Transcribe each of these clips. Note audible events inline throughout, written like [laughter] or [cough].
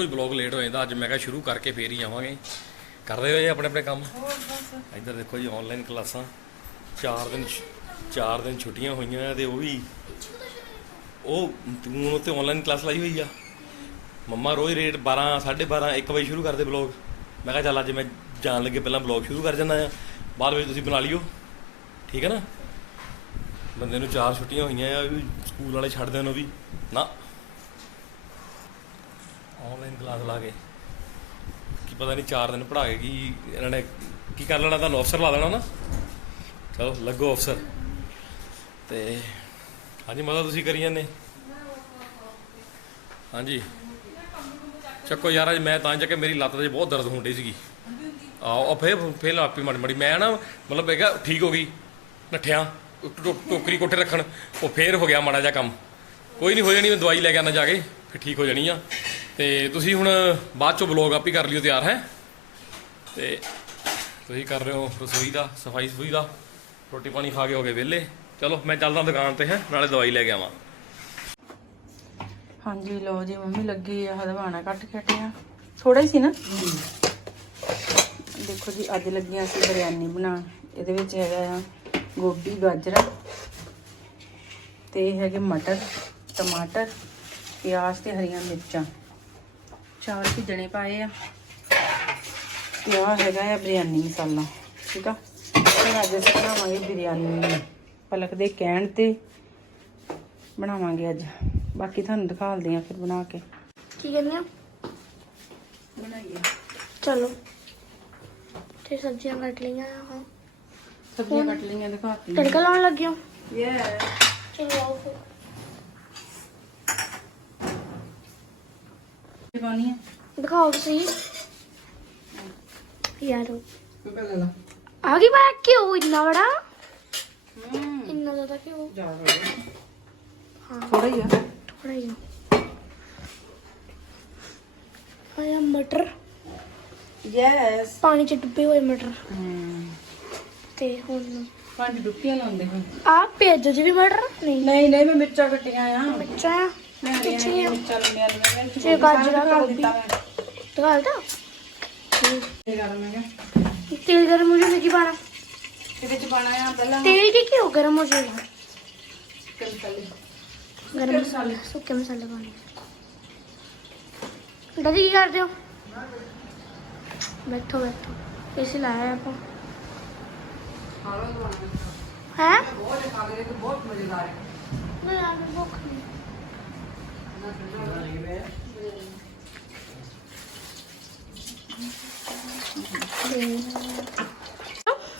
ਰੋਜ਼ blog late ਹੋ ਜਾਂਦਾ, ਅੱਜ ਮੈਂ ਕਿਹਾ ਸ਼ੁਰੂ ਕਰਕੇ ਫੇਰ ਹੀ ਆਵਾਂਗੇ। ਕਰਦੇ ਹੋਏ ਆਪਣੇ ਆਪਣੇ ਕੰਮ? ਇੱਧਰ ਦੇਖੋ ਜੀ ਆਨਲਾਈਨ ਕਲਾਸਾਂ। 4 ਦਿਨ 4 ਦਿਨ ਛੁੱਟੀਆਂ ਹੋਈਆਂ ਆ ਤੇ ਉਹ ਵੀ ਉਹ ਤੂੰ ਉੱਤੇ ਆਨਲਾਈਨ ਕਲਾਸ ਲਾਈ ਹੋਈ ਆ? ਮੰਮਾ ਰੋਜ਼ ਰੇਟ 12 12:30 1 ਵਜੇ ਸ਼ੁਰੂ ਕਰਦੇ ਬਲੌਗ। ਮੈਂ ਕਿਹਾ ਚੱਲ ਅੱਜ ਮੈਂ ਜਾਣ ਲੱਗੇ ਪਹਿਲਾਂ ਬਲੌਗ ਸ਼ੁਰੂ ਕਰ ਜਾਂਦਾ ਆ। ਬਾਅਦ ਵਿੱਚ ਤੁਸੀਂ ਬਣਾ ਲਿਓ। ਠੀਕ ਹੈ ਨਾ? ਬੰਦੇ ਨੂੰ ਚਾਰ ਛੁੱਟੀਆਂ ਹੋਈਆਂ ਆ ਵੀ ਸਕੂਲ ਵਾਲੇ ਛੱਡ ਦੇਣ ਉਹ ਵੀ। ਨਾ ਆਨਲਾਈਨ ਕਲਾਸ ਲਾ ਕੇ। ਕੀ ਪਤਾ ਨਹੀਂ 4 ਦਿਨ ਪੜ੍ਹਾ ਕੇ ਕੀ ਇਹਨਾਂ ਨੇ ਕੀ ਕਰ ਲੈਣਾ, ਤੁਹਾਨੂੰ ਅਫਸਰ ਲਾ ਦੇਣਾ ਨਾ। ਚਲੋ, ਲੱਗੋ ਅਫਸਰ ਤੇ ਹਾਂਜੀ, ਮਦਦ ਤੁਸੀਂ ਕਰੀ ਜਾਂਦੇ। ਹਾਂਜੀ। ਚੱਕੋ ਯਾਰ, ਅੱਜ ਮੈਂ ਤਾਂ ਚੱਕੇ ਮੇਰੀ ਲੱਤ ਤੇ ਬਹੁਤ ਦਰਦ ਹੁੰਦੀ ਸੀਗੀ। ਆਹੋ, ਉਹ ਫੇਰ ਫੇਰ ਲਾਪੀ ਮੜੀ ਮੜੀ ਮੈਂ ਨਾ, ਮਤਲਬ ਹੈਗਾ ਠੀਕ ਹੋ ਗਈ, ਨੱਠਿਆ, ਟੋ- ਟੋਕਰੀ ਕੋਠੇ ਰੱਖਣ, ਉਹ ਫੇਰ ਹੋ ਗਿਆ ਮਾੜਾ ਜਿਹਾ ਕੰਮ। ਕੋਈ ਨਹੀਂ ਹੋ ਜਾਣੀ, ਮੈਂ ਦਵਾਈ ਲੈ ਕੇ ਆਣਾ ਜਾ ਕੇ, ਫਿਰ ਠੀਕ ਹੋ ਜਾਣੀ ਆ। ਤੇ ਤੁਸੀਂ ਹੁਣ ਬਾਅਦ ਚੋਂ ਬਲੌਗ ਆਪ ਹੀ ਕਰ ਲਿਓ ਤਿਆਰ, ਹੈ? ਤੇ ਤੁਸੀਂ ਕਰ ਰਹੇ ਹੋ ਰਸੋਈ ਦਾ, ਸਫ਼ਾਈ ਸਫੂਈ ਦਾ, ਰੋਟੀ ਪਾਣੀ ਖਾ ਕੇ ਹੋ ਗਏ ਵਿਹਲੇ। ਚਲੋ, ਮੈਂ ਚੱਲਦਾ ਦੁਕਾਨ ਤੇ, ਹੈ? ਨਾਲੇ ਦਵਾਈ ਲੈ ਕੇ ਆਵਾਂ। ਹਾਂਜੀ ਲੋ ਜੀ, ਮੰਮੀ ਲੱਗੀ ਆ ਹਦਵਾਣਾ ਕੱਟ ਕੇ ਥੋੜਾ ਹੀ ਸੀ ਨਾ? ਦੇਖੋ ਜੀ, ਅੱਜ ਲੱਗੀਆਂ ਸੀ ਬਿਰਿਆਨੀ ਬਣਾਉਣ। ਇਹਦੇ ਵਿੱਚ ਹੈਗਾ ਆ ਗੋਭੀ, ਗਾਜਰਾਂ ਤੇ ਹੈਗੇ ਮਟਰ, ਟਮਾਟਰ, ਪਿਆਜ਼ ਤੇ ਹਰੀਆਂ ਮਿਰਚਾਂ। ਚਾਵਲ ਭਿੱਜਣੇ ਪਾਏ ਆ। ਤੇ ਆਹ ਹੈਗਾ ਆ ਬਿਰਿਆਨੀ ਮਸਾਲਾ ਠੀਕ ਆ? ਤੇ ਅੱਜ ਅਸੀਂ ਬਣਾਵਾਂਗੇ ਬਿਰਿਆਨੀ। ਪਲਕ ਦੇ ਕਹਿਣ ਤੇ ਬਣਾਵਾਂਗੇ ਅੱਜ। ਬਾਕੀ ਤੁਹਾਨੂੰ ਦਿਖਾਲਦੇ ਆ ਫਿਰ ਬਣਾ ਕੇ। ਕੀ ਕਰਨੀ ਆ? ਬਣਾਈਏ। ਚਲੋ। ਤੇ ਸਬਜ਼ੀਆਂ ਕੱਟ ਲਈਆਂ ਹਾਂ ਸਬਜ਼ੀਆਂ ਕੱਟ ਲਈਆਂ ਦਿਖਾਤੀ ਤੜਕਾ ਲਾਉਣ ਲੱਗੀ ਹਾਂ? ਯੇ ਚਲੋ ਆਓ ਫਿਰ। ਦਿਖਾਓ ਤੁਸੀਂ। ਯਾਰੋ ਪਹਿਲਾਂ ਲਾ। ਆ ਗਈ ਕਿਉਂ? ਇੰਨਾ ਬੜਾ ਹੂੰ। ਇੰਨਾ ਜ਼ਿਆਦਾ ਕਿਉਂ? ਜ਼ਿਆਦਾ ਹਾਂ। ਥੋੜਾ ਹੀ ਆ। ਥੋੜਾ ਹੀ ਆਇਆ ਮਟਰ। ਯੈਸ ਪਾਣੀ ਚ ਡੁੱਬੇ ਹੋਏ ਮਟਰ। ਹੂੰ। ਤੇ ਹੁਣ ਪੰਜ ਡੁੱਕੀਆਂ ਲਾਉਂਦੇ ਹਾਂ ਆ ਪਿਆਜ਼ ਜੀ ਵੀ ਮਟਰ? ਨਹੀਂ। ਨਹੀਂ ਨਹੀਂ ਮੈਂ ਮਿਰਚਾਂ ਕੱਟੀਆਂ ਆ। ਮਿਰਚਾਂ चाहिए चाहिए गाजरा का तो तेल गर्म हो पाना तेल के क्यों गर्म हो जाएगा गरम सूखे मसाले पाने दादी की करते हो बैठो बैठो कैसे लाया आप है बहुत मज़ेदार है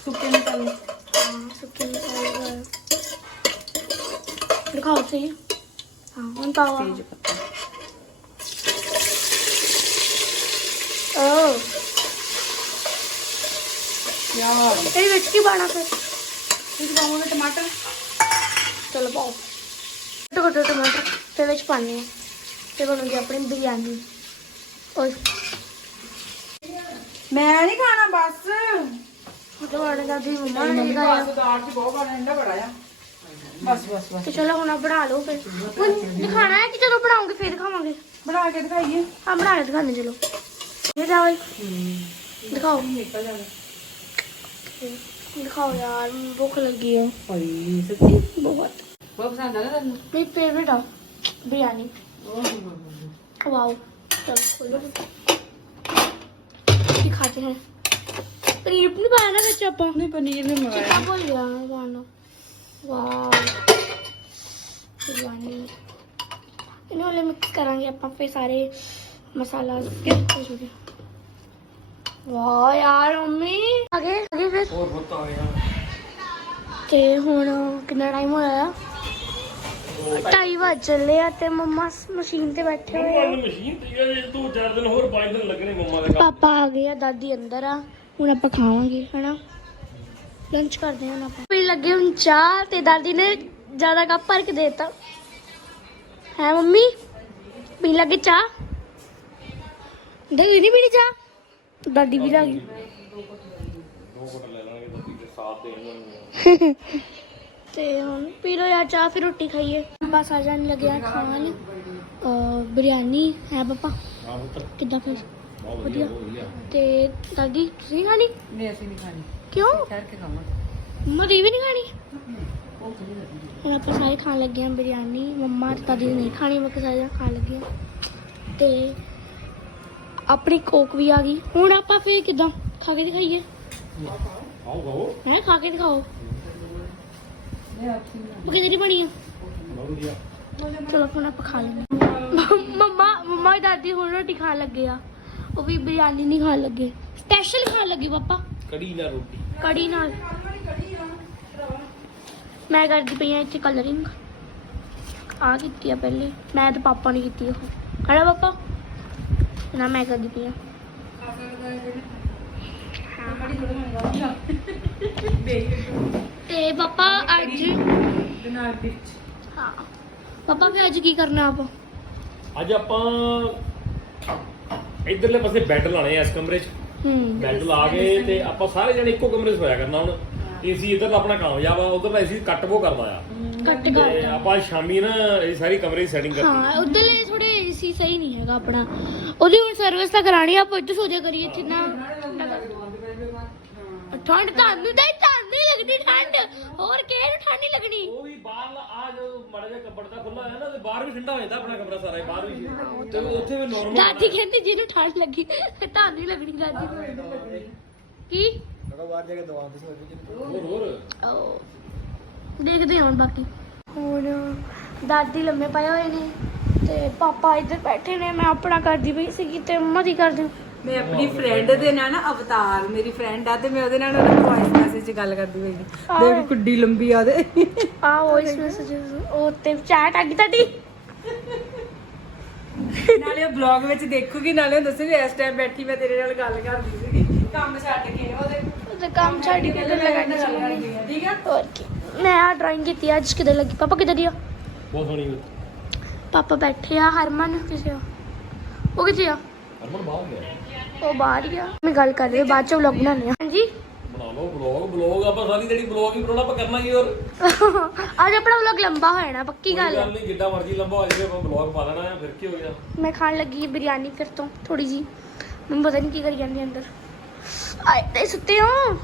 속김살. 아, 속김살을. 이렇게 하지? 아, 혼자 와. 베이지 같다. 어. 야. ये मिट्टी बना कर इस बाउल में टमाटर चलो पाओ तो कर दो टमाटर ਤੇ ਵਿੱਚ ਪਾਣੀ ਹੈ। ਤੇ ਬਣੂਗੀ ਆਪਣੀ ਬਿਰਿਆਨੀ ਓਏ। ਮੈਂ ਨਹੀਂ ਖਾਣਾ ਬਸ। ਮਤਲਬ ਆਣੇ ਦਾ ਦੀ ਮੰਮਾ ਨੇ ਨਹੀਂ ਖਾਇਆ ਬਸ ਦਾਲ ਚ ਬਹੁਤ ਪਾਣਾ ਠੰਡਾ ਬੜਾ ਆ। ਬਸ ਬਸ ਬਸ। ਤੇ ਚਲੋ ਹੁਣ ਆਹ ਬਣਾ ਲਓ ਫਿਰ। ਹੁਣ ਦਿਖਾਣਾ ਹੈ ਕਿ ਜਦੋਂ ਬਣਾਉਂਗੇ ਫਿਰ ਦਿਖਾਵਾਂਗੇ ਬਣਾ ਕੇ ਦਿਖਾਈਏ। ਹਾਂ ਬਣਾ ਕੇ ਦਿਖਾਣੇ ਚਲੋ। ਇਹ ਚਾਵਲ ਦਿਖਾਓ। ਨਿਕਲ ਜਾਣਾ। ਦਿਖਾਓ ਯਾਰ ਮੈਨੂੰ ਭੁੱਖ ਲੱਗੀ ਹੈ। ਭਾਈ ਸੱਚੀ। ਬਹੁਤ। ਬਹੁਤ ਪਸੰਦ ਆ ਤੈਨੂੰ? ਮੇਰੀ ਫੇਵਰਟ ਆ। ਬਿਰਿਆਨੀ वाओ चलो खोलो ये खाते हैं पनीर भी नहीं पाया ना बच्चे आपा ਨਹੀਂ ਪਨੀਰ ਵੀ ਮੰਗਾਇਆ चिकन बोल गया पाना वाओ बिरयानी इन्हें वाले मिक्स करांगे ਆਪਾਂ ਫਿਰ ਸਾਰੇ ਮਸਾਲਾ ਵਾਹ ਯਾਰ ਮੰਮੀ ਆਗੇ ਆਗੇ ਫਿਰ ਹੋਰ ਬਹੁਤ ਆ ਗਿਆ ਤੇ ਹੁਣ ਕਿੰਨਾ ਟਾਈਮ ਹੋਇਆ ਆ ਢਾਈ ਵੱਜ ਚੱਲੇ ਆ ਤੇ ਮੰਮਾ ਮਸ਼ੀਨ ਤੇ ਬੈਠੇ ਹੋਏ ਆ। ਮਸ਼ੀਨ ਤੇ ਜੇ ਤੂੰ ਚਾਰ ਦਿਨ ਹੋਰ 5 ਦਿਨ ਲੱਗਣੇ ਮੰਮਾ ਦੇ ਪਾਪਾ ਆ ਗਏ ਆ ਦਾਦੀ ਅੰਦਰ ਆ ਹੁਣ ਆਪਾਂ ਖਾਵਾਂਗੇ ਹਨਾ? ਲੰਚ ਕਰਦੇ ਹਾਂ ਹੁਣ ਆਪਾਂ। ਪੀ ਲੱਗੇ ਹੁਣ ਚਾਹ ਤੇ ਦਾਦੀ ਨੇ ਜ਼ਿਆਦਾ ਕੱਪ ਭਰ ਕੇ ਦੇਤਾ। ਹੈ ਮੰਮੀ? ਪੀ ਲੱਗੇ ਚਾਹ। ਦਾਦੀ ਨਹੀਂ ਪੀਣੀ ਚਾਹ? ਦਾਦੀ ਵੀ ਲੱਗੀ ਦੋ ਘਟ ਲੈ ਲਾਂਗੇ ਦੇ ਸਾਥ ਦੇ ਇਹਨਾਂ [laughs] ਤੇ ਹੁਣ ਪੀ ਲੋ ਯਾਰ ਚਾਹ ਫਿਰ ਰੋਟੀ ਖਾਈਏ। ਬਸ ਆ ਜਾਣ ਲੱਗਿਆ ਖਾਣ। ਬਿਰਿਆਨੀ ਹੈ ਪਾਪਾ। ਕਿੱਦਾਂ ਫਿਰ ਵਧੀਆ। ਤੇ ਦਾਦੀ ਤੁਸੀਂ ਖਾਣੀ? ਨਹੀਂ ਅਸੀਂ ਨਹੀਂ ਖਾਣੀ। ਕਿਉਂ? ਠਹਿਰ ਕੇ ਖਾਵਾਂਗੇ। ਮੰਮਾ ਦੀ ਵੀ ਨਹੀਂ ਖਾਣੀ? ਹੁਣ ਆਪਾਂ ਸਾਰੇ ਖਾਣ ਲੱਗੇ ਹਾਂ ਬਿਰਿਆਨੀ ਮੰਮਾ ਤੇ ਦਾਦੀ ਨੇ ਨਹੀਂ ਖਾਣੀ ਬਾਕੀ ਸਾਰੇ ਖਾਣ ਲੱਗੇ ਹਾਂ ਤੇ ਆਪਣੀ ਕੋਕ ਵੀ ਆ ਗਈ। ਹੁਣ ਆਪਾਂ ਫੇਰ ਕਿੱਦਾਂ? ਖਾ ਕੇ ਦਿਖਾਈਏ। ਆਓ ਗੋ ਹੈ ਖਾ ਕੇ ਦਿਖਾਓ। ਉਹ ਕਿਹਦੀ ਬਣੀ ਆ? ਚਲੋ ਹੁਣ ਆਪਾਂ ਖਾ ਲੈਂਦੇ ਹਾਂ। ਮੰਮਾ ਮੰਮਾ ਤੇ ਦਾਦੀ ਹੁਣ ਰੋਟੀ ਖਾਣ ਲੱਗੇ ਆ। ਉਹ ਵੀ ਬਿਰਿਆਨੀ ਨਹੀਂ ਖਾਣ ਲੱਗੇ। ਸਪੈਸ਼ਲ ਖਾਣ ਲੱਗੇ ਪਾਪਾ। ਕੜੀ ਨਾਲ ਰੋਟੀ। ਕੜੀ ਨਾਲ। ਮੈਂ ਕਰਦੀ ਪਈ ਆ ਇੱਥੇ ਕਲਰਿੰਗ ਆ ਕੀਤੀ ਆ ਪਹਿਲੇ। ਮੈਂ ਤੇ ਪਾਪਾ ਨੇ ਕੀਤੀ ਉਹ। ਖੜਾ ਪਾਪਾ। ਨਾ ਮੈਂ ਕਰਦੀ ਪਈ ਆ ਤੇ ਪਾਪਾ ਅੱਜ ਦੇ ਨਾਲ ਵਿੱਚ ਹਾਂ। ਪਾਪਾ ਫਿਰ ਅੱਜ ਕੀ ਕਰਨਾ ਆਪਾਂ? ਅੱਜ ਆਪਾਂ ਇਧਰਲੇ ਪਾਸੇ ਬੈੱਡ ਲਾਣੇ ਆ ਇਸ ਕਮਰੇ 'ਚ। ਹੂੰ। ਬੈੱਡ ਲਾ ਕੇ ਤੇ ਆਪਾਂ ਸਾਰੇ ਜਣੇ ਇੱਕੋ ਕਮਰੇ 'ਚ ਸੋਇਆ ਕਰਨਾ ਹੁਣ। ਏਸੀ ਇਧਰ ਆਪਣਾ ਕਾਮਯਾਬ ਆ ਉਧਰ ਦਾ ਏਸੀ ਕੱਟ ਬੋ ਕਰਦਾ ਆ। ਕੱਟ ਤੇ ਕਰ ਆਪਾਂ ਸ਼ਾਮੀ ਨਾ ਇਹ ਸਾਰੀ ਕਮਰੇ ਦੀ ਸੈਟਿੰਗ ਕਰਨੀ ਹਾਂ ਉਧਰਲੇ ਥੋੜੇ ਏਸੀ ਸਹੀ ਨਹੀਂ ਹੈਗਾ ਆਪਣਾ। ਉਹਦੀ ਹੁਣ ਸਰਵਿਸ ਤਾਂ ਕਰਾਣੀ ਆ ਆਪਾਂ ਇੱਥੇ ਸੋ ਜਾ ਕਰੀਏ ਇੱਥੇ ਨਾ ਠੰਡ ਤਾਂ ਨਹੀਂ ਤਾਂ ਤੁਹਾਨੂੰ ਨਹੀਂ ਲੱਗਦੀ ਠੰਡ। ਹੋਰ ਕਿਹੇ ਨੂੰ ਠੰਡ ਨਹੀਂ ਲੱਗਣੀ? ਉਹ ਵੀ ਬਾਹਰ ਆ ਜੋ ਮਾੜਾ ਜਿਹਾ ਕੱਪੜ ਦਾ ਖੁੱਲਾ ਹੈ ਨਾ ਤੇ ਬਾਹਰ ਵੀ ਠੰਡਾ ਹੋ ਜਾਂਦਾ ਆਪਣਾ ਕਮਰਾ ਸਾਰਾ ਹੀ, ਬਾਹਰ ਵੀ। ਤੇ ਉੱਥੇ ਵੀ ਨਾਰਮਲ ਦਾਦੀ ਕਹਿੰਦੀ ਜਿਹਨੂੰ ਠੰਡ ਲੱਗੀ ਤੁਹਾਨੂੰ ਨਹੀਂ ਲੱਗਣੀ ਦਾਦੀ। ਨੂੰ ਕੀ ਹੋਰ ਹੋਰ। ਆਓ। ਦੇਖਦੇ ਹਾਂ ਹੁਣ ਬਾਕੀ। ਹੁਣ ਦਾਦੀ ਲੰਮੇ ਪਏ ਹੋਏ ਨੇ ਤੇ ਪਾਪਾ ਇੱਧਰ ਬੈਠੇ ਨੇ ਮੈਂ ਆਪਣਾ ਕਰਦੀ ਪਈ ਸੀਗੀ ਤੇ ਮੰਮਾ ਦੀ ਕਰਦੇ। ਮੈਂ ਆਪਣੀ ਫਰੈਂਡ ਦੇ ਨਾਲ ਨਾ ਅਵਤਾਰ ਮੇਰੀ ਫਰੈਂਡ ਆ ਤੇ ਮੈਂ ਉਹਦੇ ਨਾਲ ਉਹਦਾ ਵੌਇਸ ਮੈਸੇਜ 'ਚ ਗੱਲ ਕਰਦੀ ਸੀ। ਦੇਖ ਕੁੱਡੀ ਲੰਬੀ ਆ ਉਹਦੇ। ਆ ਵੌਇਸ ਮੈਸੇजेस ਉਹ ਤੇ ਚੈਟ ਆ ਗਈ ਤੁਹਾਡੀ। ਨਾਲੇ ਉਹ ਬਲੌਗ ਵਿੱਚ ਦੇਖੂਗੀ ਨਾਲੇ ਉਹ ਦੱਸੂਗੀ ਇਸ ਟਾਈਮ ਬੈਠੀ ਮੈਂ ਤੇਰੇ ਨਾਲ ਗੱਲ ਕਰਦੀ ਸੀਗੀ। ਕੰਮ ਛੱਡ ਕੇ ਉਹਦੇ। ਉਹਦੇ ਕੰਮ ਛੱਡ ਕੇ ਤੇ ਲਗਾਣੀ ਆ ਠੀਕ ਆ? ਹੋਰ ਕੀ। ਮੈਂ ਆ ਡਰਾਇੰਗ ਕੀਤੀ ਅੱਜ ਕਿਤੇ ਲੱਗੀ। ਪਾਪਾ ਕਿਤੇ ਦੀ ਆ? ਬਹੁਤ ਸੋਹਣੀ ਹੋਈ ਪਾਪਾ ਬੈਠੇ ਆ ਹਰਮਨ ਕਿਸੇ ਆ? ਉਹ ਕਿੱਥੇ ਆ? ਹਰਮਨ ਬਾਹਰ ਗਿਆ। ਉਹ ਬਾਹਰ ਹੀ ਆ। ਮੈਂ ਗੱਲ ਕਰ ਰਹੀ ਹਾਂ, ਬਾਅਦ ਚ ਵਲੌਗ ਬਣਾਉਂਦੇ ਆ ਹਾਂਜੀ? ਬਣਾ ਲਓ ਬਲੌਗ ਬਲੌਗ ਆਪਾਂ ਸਾਰੀ ਜਿਹੜੀ ਬਲੌਗ ਹੀ ਬਣਾਉਣਾ ਆਪਾਂ ਕਰਨਾ ਕੀ ਹੋਰ। [laughs] ਅੱਜ ਆਪਣਾ ਵਲੌਗ ਲੰਬਾ ਹੋ ਜਾਣਾ ਪੱਕੀ ਗੱਲ ਹੈ। ਗੱਲ ਨਹੀਂ ਜਿੱਦਾਂ ਮਰਜ਼ੀ ਲੰਬਾ ਹੋ ਜਾਵੇ ਆਪਾਂ ਬਲੌਗ ਪਾ ਲੈਣਾ ਆ ਫਿਰ ਕੀ ਹੋ ਗਿਆ? ਮੈਂ ਖਾਣ ਲੱਗੀ ਹਾਂ ਬਿਰਿਆਨੀ ਫਿਰ ਤੋਂ ਥੋੜੀ ਜੀ ਮੈਨੂੰ ਪਤਾ ਨਹੀਂ ਕੀ ਕਰੀ ਜਾਂਦੀ ਅੰਦਰ। ਆਏ ਤੇ ਸੁੱਤੇ ਹੋ।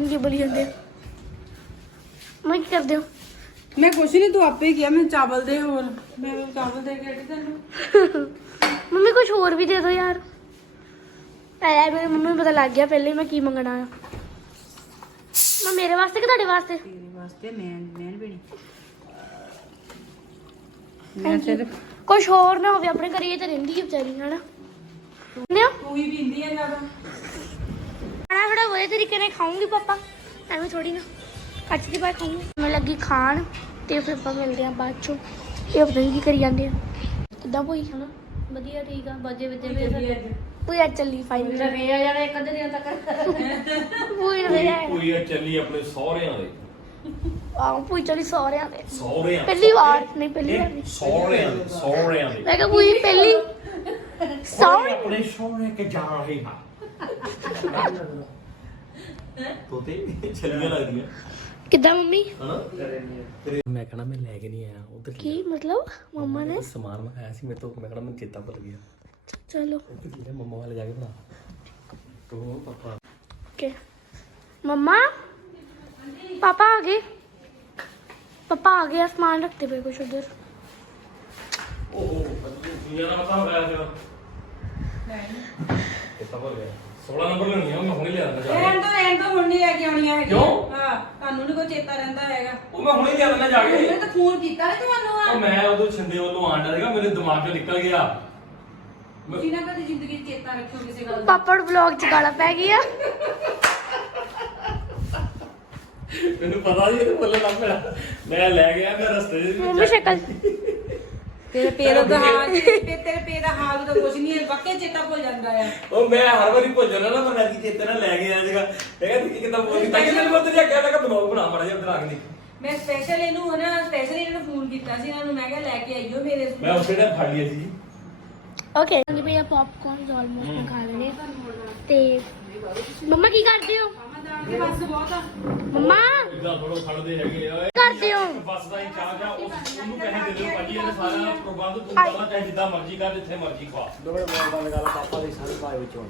ਕੀ ਬੋਲੀ ਜਾਂਦੇ ਮੈਂ ਕੀ ਕਰਦੇ ਹੋ? ਮੈਂ ਕੁਛ ਨਹੀਂ ਤੂੰ ਆਪੇ ਹੀ ਕਿਹਾ ਮੈਂ ਚਾਵਲ ਦੇ ਹੋਰ। ਮੈਂ ਚਾਵਲ ਦੇ ਕੇ ਹਟੀ ਤੈਨੂੰ। [laughs] ਮੰਮੀ ਕੁਝ ਹੋਰ ਵੀ ਦੇ ਦਿਓ ਯਾਰ। ਐ ਮੇਰੇ ਮੰਮੀ ਨੂੰ ਪਤਾ ਲੱਗ ਗਿਆ ਪਹਿਲੇ ਮੈਂ ਕੀ ਮੰਗਣਾ ਆ। ਮੈਂ ਮੇਰੇ ਵਾਸਤੇ ਕਿ ਤੁਹਾਡੇ ਵਾਸਤੇ? ਤੇਰੇ ਵਾਸਤੇ ਮੈਂ ਮੈਂ ਬਣੀ ਮੈਂ ਸਿਰਫ ਕੁਝ ਹੋਰ ਨਾ ਹੋਵੇ ਆਪਣੇ ਘਰੇ ਇਹ ਤਾਂ ਰਹਿੰਦੀ ਹੈ ਵਿਚਾਰੀ ਹਨਾ? ਤੂੰ ਹੀ ਪੀਂਦੀ ਆ ਜ਼ਿਆਦਾ। ਖਾਣਾ ਥੋੜਾ ਵਧੀਆ ਤਰੀਕੇ ਨਾਲ ਖਾਉਂਗੀ ਪਾਪਾ। ਐਵੇਂ ਥੋੜੀ ਨਾ ਕੱਚ ਦੀ ਬਾਈ ਖਾਉਂਗੀ ਮੈਂ ਲੱਗੀ ਖਾਣ ਤੇ ਫਿਰ ਆਪਾਂ ਮਿਲਦੇ ਆ ਬਾਅਦ ਚੋਂ। ਇਹ ਪਤਾ ਨਹੀਂ ਕੀ ਕਰੀ ਜਾਂਦੇ ਆ। ਕਿੱਦਾਂ ਹੋਈ ਹਨਾ ਵਧੀਆ ਠੀਕ ਆ। ਬਾਜੇ ਵੱਜੇ ਵੇ ਕੋਈ ਆ ਚੱਲੀ ਫਾਈਨ ਰੇ ਆ ਜਾਣਾ ਇੱਕ ਅੱਧੇ ਦਿਨ ਤੱਕ। ਪੂਈ ਰੇ ਪੂਰੀ ਚੱਲੀ ਆਪਣੇ ਸਹੁਰਿਆਂ ਦੇ। ਆਹ ਪੂਈ ਚੱਲੀ ਸਹੁਰਿਆਂ ਦੇ। ਸਹੁਰਿਆਂ ਪਹਿਲੀ ਵਾਰ ਨਹੀਂ ਪਹਿਲੀ ਵਾਰ ਨਹੀਂ। ਸਹੁਰਿਆਂ ਦੇ ਸਹੁਰਿਆਂ ਦੇ। ਮੈਂ ਕਿਹਾ ਪੂਈ ਪਹਿਲੀ ਸੌਰੀ ਆਪਣੇ ਸਹੁਰੇ ਕੇ ਜਾ ਰਹੇ ਹਾਂ [laughs] ਤੋਤੇ ਚੱਲੀਆਂ ਲੱਗਦੀਆਂ। ਕਿੱਦਾਂ ਮੰਮੀ ਮੈਂ ਕਹਣਾ ਮੈਂ ਲੈ ਕੇ ਨਹੀਂ ਆਇਆ ਉਧਰ ਕੀ ਮਤਲਬ ਮੰਮਾ ਨੇ ਸਮਾਨ ਮੰਗਾਇਆ ਸੀ ਮੇਰੇ ਤੋਂ ਮੈਂ ਕਹਣਾ ਮੈਨੂੰ ਚੇਤਾ ਭੁੱਲ ਗਿਆ ਚਲੋ ਮੰਮਾ ਵਾਲੇ ਜਾ ਕੇ ਬਣਾ ਤੋ ਪਾਪਾ ਓਕੇ ਮੰਮਾ ਪਾਪਾ ਆ ਗਏ ਪਾਪਾ ਆ ਗਏ ਸਮਾਨ ਰੱਖਦੇ ਪਏ ਕੁਛ ਉਧਰ ਓਹ ਦੁਨੀਆ ਦਾ ਪਤਾ ਹੋਇਆ ਫਿਰ ਨਹੀਂ ਇਹ ਤਾਂ ਭੁੱਲ ਗਿਆ 16 ਨੰਬਰ ਲੈਣੀ ਆ ਮੈਂ ਹੁਣੇ ਲਿਆ ਦਿੰਦਾ ਜਾ ਰਹਿਣ ਤੋਂ ਰਹਿਣ ਤੋਂ ਹੁਣ ਨਹੀਂ ਲੈ ਕੇ ਆਉਣੀਆਂ ਹੈਗੀਆਂ। ਕਿਉਂ? ਹਾਂ ਤੁਹਾਨੂੰ ਨਹੀਂ ਕੋਈ ਚੇਤਾ ਰਹਿੰਦਾ ਹੈਗਾ। ਉਹ ਮੈਂ ਹੁਣੇ ਲਿਆ ਦਿੰਦਾ ਜਾ ਕੇ। ਉਹਨੇ ਤਾਂ ਫੋਨ ਕੀਤਾ ਨਾ ਤੁਹਾਨੂੰ ਆ। ਉਹ ਮੈਂ ਉਦੋਂ ਛਿੰਦੇ ਵੱਲੋਂ ਆਂਡਾ ਸੀਗਾ ਮੇਰੇ ਦਿਮਾਗ ਚੋਂ ਨਿਕਲ ਗਿਆ। ਮੈਂ- ਤੁਸੀਂ ਨਾ ਕਦੇ ਜ਼ਿੰਦਗੀ 'ਚ ਚੇਤਾ ਰੱਖਿਓ ਕਿਸੇ ਗੱਲ ਦਾ। ਪਾਪਾ ਨੂੰ ਵਲੌਗ ਚ ਗਾਲਾਂ ਪੈ ਗਈਆਂ। ਮੈਨੂੰ ਪਤਾ ਸੀ ਇਹ ਬੋਲਣ ਲੱਗ ਪਿਆ। ਮੈਂ ਲੈ ਗਿਆ ਮੈਂ ਰਸਤੇ ਦੇ ਮੰਮੀ ਸ਼ਕਲ ਤੇਰੇ ਪੇਰ ਦਾ ਹਾਲ ਤੇਰੇ ਪੇਰ ਦਾ ਹਾਲ ਤਾਂ ਕੁਝ ਨਹੀਂ ਹੈ ਬੱਕੇ ਚੇਤਾ ਭੁੱਲ ਜਾਂਦਾ ਆ। ਉਹ ਮੈਂ ਹਰ ਵਾਰੀ ਭੁੱਲ ਜਾਣਾ ਨਾ ਮੈਂ ਨਦੀ ਚੇਤੇ ਨਾਲ ਲੈ ਗਿਆ ਸੀਗਾ। ਇਹ ਕਹਿੰਦਾ ਕਿ ਕਿਦਾਂ ਬੋਲੀ ਤਾਂ ਕਿ ਮੈਨੂੰ ਪਤਾ ਨਹੀਂ ਕਿਹਾ ਲੱਗਾ ਬਲੌਗ ਬਣਾ ਮੜਾ ਜਿਹਾ ਉਧਰ ਆ ਕੇ ਦੇਖ। ਮੈਂ ਸਪੈਸ਼ਲ ਇਹਨੂੰ ਨਾ ਸਪੈਸ਼ਲ ਇਹਨਾਂ ਨੂੰ ਫੋਨ ਕੀਤਾ ਸੀ ਇਹਨਾਂ ਨੂੰ ਮੈਂ ਕਿਹਾ ਲੈ ਕੇ ਆਈਓ ਮੇਰੇ ਮੈਂ ਉਸੇ ਨੇ ਫੜ ਲਿਆ ਸੀ ਓਕੇ ਹਾਂਜੀ ਭਈਆ ਪੌਪਕੌਰਨ ਆਲਮੋਸਟ ਮੈਂ ਖਾ ਲਏ ਤੇ ਮੰਮਾ ਕੀ ਕਰਦੇ ਹੋ? ਬਸ ਬਹੁਤ ਆ। ਮੰਮਾ। ਇਦਾਂ ਥੋੜੋ ਖੜਦੇ ਹੈਗੇ ਆ। ਕਰਦੇ ਹੋ? ਬੱਸ ਦਾ ਇੰਚਾਰਜ ਆ ਉਸ ਉਹਨੂੰ ਪੈਸੇ ਦੇ ਦਿਓ ਭਾਜੀ ਇਹਨੇ ਸਾਰਾ ਪ੍ਰਬੰਧ ਤੂੰ ਕਰਨਾ ਚਾਹੇ ਜਿੱਦਾਂ ਮਰਜ਼ੀ ਕਰ ਜਿੱਥੇ ਮਰਜ਼ੀ ਖਵਾ ਦੋਵੇਂ ਬੋਲਦਾ ਲਗਾ ਪਾਪਾ ਦੇ ਸਾਰੇ ਭਾਈ ਵਿੱਚੋਂ।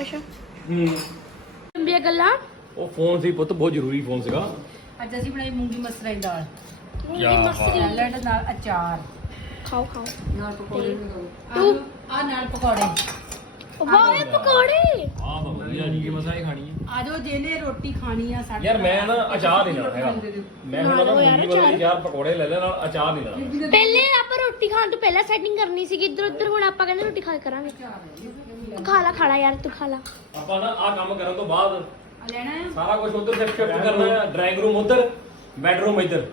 ਅੱਛਾ। ਹੂੰ। ਲੰਬੀਆਂ ਗੱਲਾਂ। ਉਹ ਫੋਨ ਸੀ ਪੁੱਤ ਬਹੁਤ ਜ਼ਰੂਰੀ ਫੋਨ ਸੀਗਾ। ਅੱਜ ਅਸੀਂ ਬਣਾਈ ਮੂੰਗੀ ਮਸਰਾਂ ਦੀ ਦਾਲ। ਮੂੰਗੀ ਮਸਰੀ। ਸੈਲਡ ਨਾਲ ਅਚਾਰ। ਖਾਓ ਖਾਓ। ਨਾਲ ਪਕੌੜੇ ਤੂੰ ਆ ਨਾਲ ਪਕੌੜੇ। ਵਾਹ ਪਕੌੜੇ? ਆਹ ਤਾਂ ਵਧੀਆ ਜੀ ਕਿ ਮਸਾਂ ਹੀ ਖਾਣੀ ਹੈ। ਆਜੋ ਜਿਹਨੇ ਰੋਟੀ ਖਾਣੀ ਆ ਸਾਡੇ ਯਾਰ ਮੈਂ ਨਾ ਅਚਾਰ ਨਹੀਂ ਲੈਣਾ ਹੈਗਾ। ਮੈਂ ਹੁਣ ਨਾ ਨਾਲ ਉਹ ਯਾਰ ਮੂੰਗੀ ਵਾਲੇ ਯਾਰ ਪਕੌੜੇ ਲੈ ਲੈ ਨਾਲ ਅਚਾਰ ਨਹੀਂ ਲੈਣਾ ਪਹਿਲੇ ਆਪਾਂ ਰੋਟੀ ਖਾਣ ਤੋਂ ਪਹਿਲਾਂ ਸੈਟਿੰਗ ਕਰਨੀ ਸੀਗੀ ਇੱਧਰ ਉੱਧਰ ਹੁਣ ਆਪਾਂ ਕਹਿੰਦੇ ਰੋਟੀ ਖਾ ਕੇ ਕਰਾਂਗੇ। ਤੂੰ ਖਾ ਲਾ ਖਾਣਾ ਯਾਰ ਤੂੰ ਖਾ ਲਾ। ਆਪਾਂ ਨਾ ਆਹ ਕੰਮ ਕਰਨ ਤੋਂ ਬਾਅਦ ਆ ਲੈਣਾ ਆ ਸਾਰਾ ਕੁਝ ਉਧਰ ਸ਼ਿਫਟ ਕਰਨਾ ਹੈ ਡਰਾਇੰਗ ਰੂਮ ਉਧਰ ਬੈਡਰੂਮ ਇੱਧਰ।